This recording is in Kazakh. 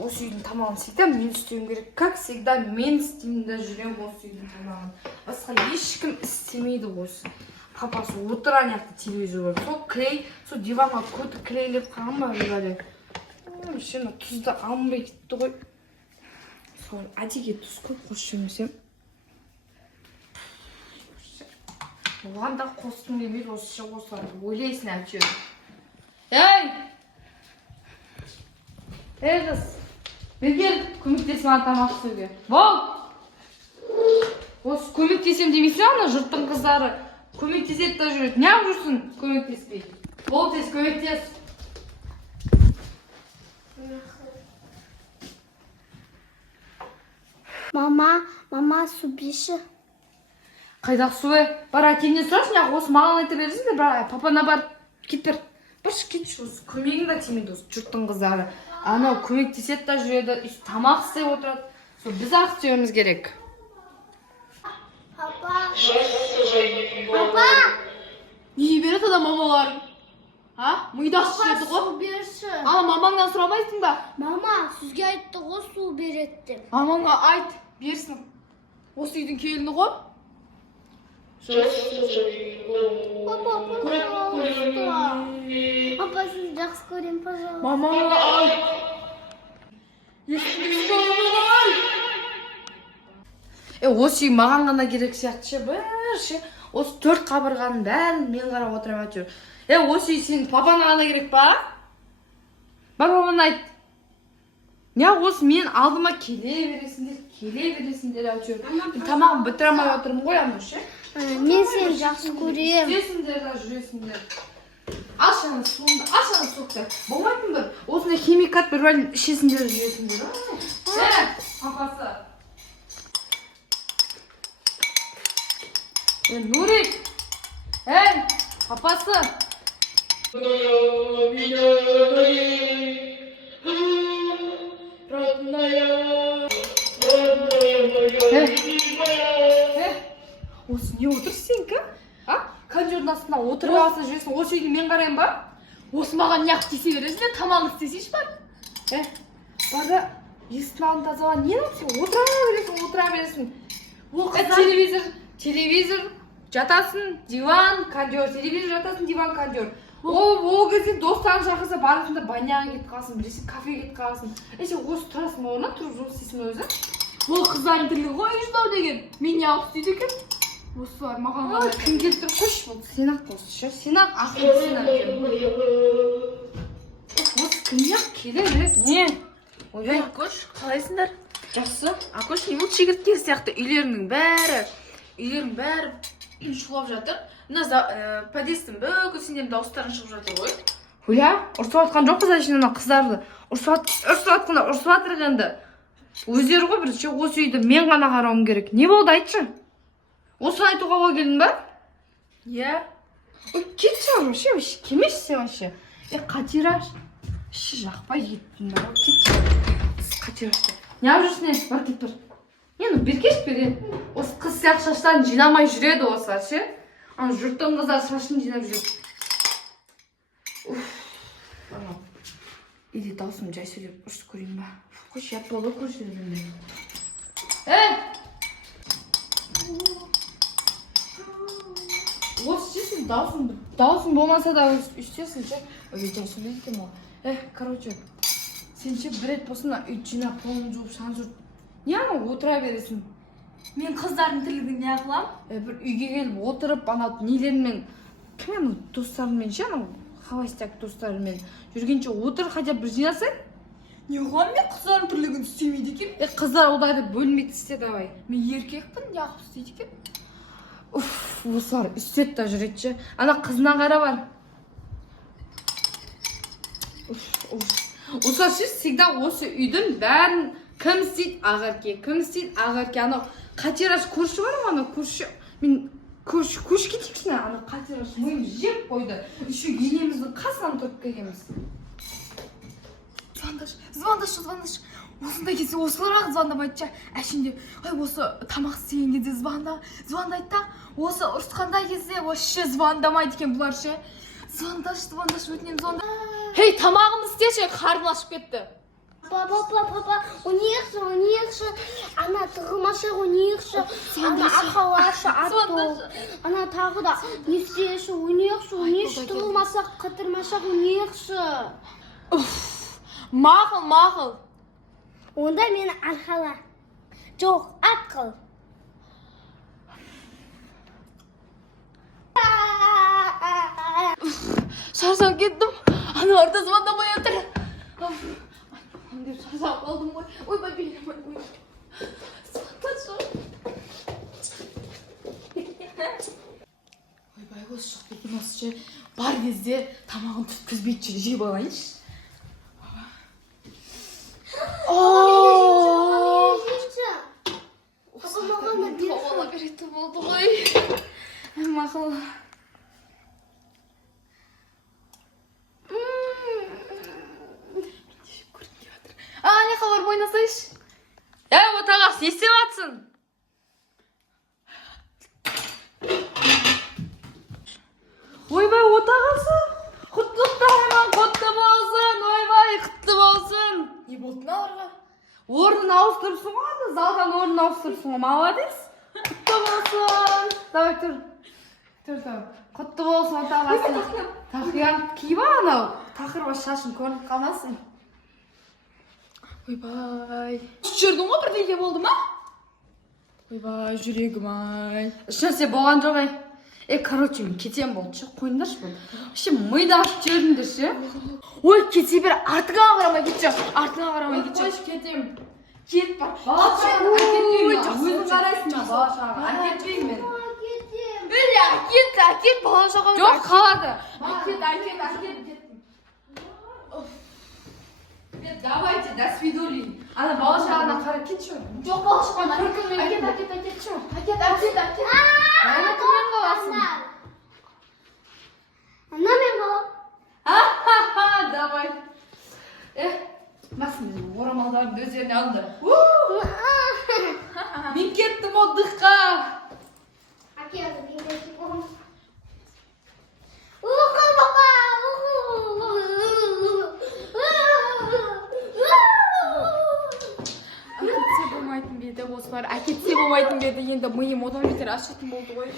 Осы үйдің тамағын всегда мен істеуім керек. Как всегда мен істеймін да жүремін осы үйдің тамағын. Басқа ешкім істемейді осы. Папасы отыр аяқты телевизор бар. Сол клей, сол диванға көті клейлеп қалған ба бәрі. Шын тұзды алмай кетті ғой. Сол әдеге тұз көп қосып оған да қосқым келмейді, осы қосылады. Ойлайсың әйтеуір. Ей қыз, бергел, көмектесіп маған тамақ істеуге. Бол! Осы көмектесем демейсің ана жұрттың қыздары. Көмектеседі де жүреді. Неғып жүрсің көмектеспей? Бол тез көмектес. Мама, су берші. Қайдағы су? Бар әкеңнен сұрашы, неғып осы маған айта бересің де, папана бар, кет бер. Бірші кетші, осы көмегің да тимейді осы жұрттың қыздары. Анау көмектеседі де жүреді, тамақ істеп отырады. Сол біз ақ істеуіміз керек. Папа! Не береді ада мамаларың? Мидасы жүреді ғой? Су берші. Ана мамаңнан сұрамайсың ба? Мама, сізге айтты ғой су береді деп. Мамаңа айт, берсін. Осы үйдің келіні ғой? Папа, пожалуйста. Папа, сізді жақсы көрем, пожалуйста. Мамаңа айт. Естімейсің ба мамаңа айт? Осы үй маған ғана керек сияқты ше, бірші. Осы 4 қабырғаның бәрін мен қарап отырам әйтеуір. Осы үй сенің папаңа ғана керек па? Бар мамана айт. Не осы мен алдыма келе бересіңдер әйтеуір. Тамағын бітіре алмай отырмын ғой ана ше. Мен сені жақсы көрем. Жүресіңдер да жүресіңдер. Ашаны суыңды, ашаны соқты. Болмайтын бір. Осындай химикат бір бәлін ішесіңдер жүресіңдер. Папасы. Нурик! Папасы! Осы не отырсың ка? Кондердің астына отырып алсын жүресің, осы үйді мен қарайын ба? Осы маған неғып тесе бересің бе? Тамағын істесейші бар. Бара, есіктің тазалан, не сен отыра бересің. Телевизор, жатасың, диван, кондер, телевизор жатасың, диван, кондер. Ол кезде достарын шақырса барасың да баняға кетіп қаласың, біресе кафеге кетіп қаласың. Осы тұрасың ба орнына, тұрып жұмыс істейсің өзі? Ол қыздардың тірлігі ғой ұйықтау деген. Мен не алып істейді екен? Осы бар, маған ғана. Кім келіп тұр, қош болды. Сен-ақ осы ше, сен-ақ ақыл сен-ақ. Осы кім-ақ келер, не? Ой, Акош, қалайсыңдар? Жақсы. Акош, не бұл шегіртке сияқты үйлерінің бәрі шулап жатыр. Мына подъездің бүкіл сендердің дауыстарын шығып жатыр ғой. Оля, ұрсып атқан жоқ қыз әшін ана қыздарды. Ұрсып атыр енді. Өздері ғой бірінші осы үйді мен ғана қарауым керек. Не болды айтшы? Осыны айтуға ой келдің ба? Иә. Кетші вообще, кемешсің вообще. Қатираш. Жақпай кеттің ба? Кетші. Қатирашты. Не алып жүрсің? Бар кет бір. Беркеш берен. Осы қыз сияқты шаштарын жинамай жүреді осы ше. Жұрттың қыздары шашын жинап жүреді. Иди даусым жай сөйлеп ұрыс көрейін ба? Қош ят болды көршілермен. Осы жесің даусың болмаса да үстесің ше. Жай сөйлейді екен ол. Короче, сен ше бір рет болсын үй жинап қолын жуып шан жұрт. Не ана отыра бересің? Мен қыздардың тірлігін не қылам? Бір үйге келіп отырып, нелермен, кіммен достарымен ше, хавастяк достарымен жүргенше отыр, хотя бір жинасаң? Не қылам мен қыздардың тірлігін істемейді екен? Қыздар оларды бөлмейді істе давай. Мен еркекпін, неғып істейді екен? Осылар үстет та жүреді ше. Ана қызына қара бар. Осылар ше, всегда осы үйдің бәрін кім істейді? Ағарке. Ана қатираш көрші бар ма? Ана көрші. Мен көрші кетейікші, ана қатираш мойым жеп қойды. Еще енеміздің қасынан тұрып келгенбіз. Звондаш. Осындай кезде осыларға звондамайды. Әшінде, осы тамақ істеген кезде звондайды да. Осы ұрысқандай кезде вообще звондамайды екен бұлар ше. Звондаш, өтінем звонда. Хей, тамағымды істеші, қарным ашып кетті. Папа, униекші. Ана тығылмаша униекші. Ана ақалашы атты. Ана тағы да не істейші униекші. Тығылмаса қытырмаша униекші. Мақыл. Онда мені арқала. Жоқ, атқыл. Шаршап кеттім. Ана орта звондамай отыр. Деп шаршап қалдым ғой. Ойбай белім. Звондашы. Ойбай осы шықты екен осы ше. Бар кезде тамағын түпкізбейді жеп алайыншы. Ола беретін болды ғой. Мақыл. Не қалар ойнасайшы? Отағасы, не істеп жатсың? Ойбай, отағасы. Құттықтаймын, құтты болсын. Ойбай, құтты болсын. Не болды аларға? Орнын ауыстырыпсың ғой, залдан орнын ауыстырыпсың ғой, молодец. Құтты болсын. Давай, тұр. Құтты болсын, отағасы. Тақиян, киіп ал анау. Тақырба шашын көрініп қалмасын. Ойбай. Жүрдің ғой бірдеңе болды ма? Ойбай, жүрегім ай. Ешнәрсе болған жоқ ай. Короче, мен кетем болды ше, қойыңдаршы бұл. Ше, миды ашып жібердіңдер ше. Ой, кете бер, артыңа қарамай кетші. Қойшы кетем. Кет бар. Бала-шағаны әкетпеймін. Өзің қарайсың ба, бала-шағаны әкетпеймін мен. Әкет, бала-шағаны. Жоқ, қалады. Әкет. Давайте, до свидули. Ана бала-шағана қара кетші. Жоқ, бала-шағаны. Әкет. Әкет. Ана кіммен қаласың? Ана мен қалам. Давай. Насың орамалдарын өздеріне алды. Мен кеттім отдыққа. Әкетсе болмайтын беді осылар. Әкетсе болмайтын беді. Енді миым одан бетер ашитын болды ғой.